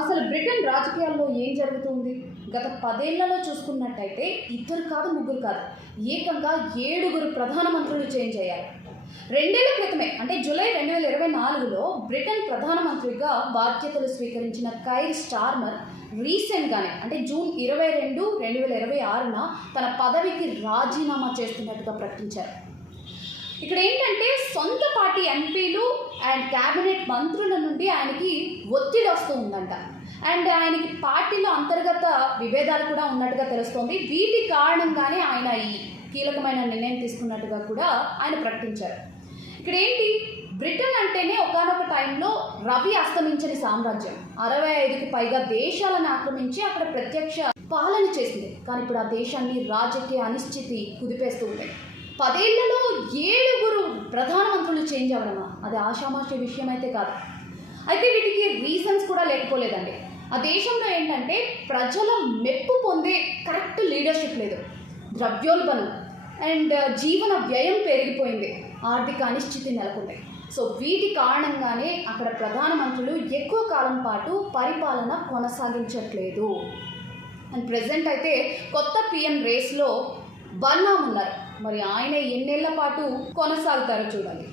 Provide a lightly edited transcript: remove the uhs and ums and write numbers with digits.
అసలు బ్రిటన్ రాజకీయాల్లో ఏం జరుగుతుంది? గత 10 ఏళ్లలో చూసుకున్నట్టయితే ఇద్దరు కాదు, ముగ్గురు కాదు, ఏకంగా 7 ప్రధానమంత్రులు చేంజ్ అయ్యారు. 2 ఏళ్ల క్రితమే అంటే జూలై 2024లో బ్రిటన్ ప్రధానమంత్రిగా బాధ్యతలు స్వీకరించిన కైర్ స్టార్మర్ రీసెంట్గానే అంటే జూన్ 22, 2026న తన పదవికి రాజీనామా చేస్తున్నట్టుగా ప్రకటించారు. ఇక్కడ ఏంటంటే సొంత పార్టీ ఎంపీలు అండ్ క్యాబినెట్ మంత్రుల నుండి ఆయనకి ఒత్తిడి వస్తూ ఉందంట. అండ్ ఆయనకి పార్టీలో అంతర్గత విభేదాలు కూడా ఉన్నట్టుగా తెలుస్తోంది. వీటి కారణంగానే ఆయన ఈ కీలకమైన నిర్ణయం తీసుకున్నట్టుగా కూడా ఆయన ప్రకటించారు. ఇక్కడ ఏంటి, బ్రిటన్ అంటేనే ఒకానొక టైంలో రవి అస్తమించని సామ్రాజ్యం. 65కి పైగా దేశాలను ఆక్రమించి అక్కడ ప్రత్యక్ష పాలన చేసింది. కానీ ఇప్పుడు ఆ దేశాన్ని రాజకీయ అనిశ్చితి కుదిపేస్తూ ఉంటాయి. 10 ఏళ్లలో 7 ప్రధానమంత్రులు చేంజ్ అవ్వడమా, అది ఆషామాషి విషయం అయితే కాదు. అయితే వీటికి రీజన్స్ కూడా లేకపోలేదండి. ఆ దేశంలో ఏంటంటే ప్రజల మెప్పు పొందే కరెక్ట్ లీడర్షిప్ లేదు, ద్రవ్యోల్బణం అండ్ జీవన వ్యయం పెరిగిపోయింది, ఆర్థిక అనిశ్చితి నెలకొంది. సో వీటి కారణంగానే అక్కడ ప్రధానమంత్రులు ఎక్కువ కాలం పాటు పరిపాలన కొనసాగించట్లేదు. అండ్ ప్రెజెంట్ అయితే కొత్త పిఎం రేస్లో బర్నామ్ ఉన్నారు. మరి ఆయన ఎన్నేళ్ల పాటు కొనసాగుతారో చూడాలి.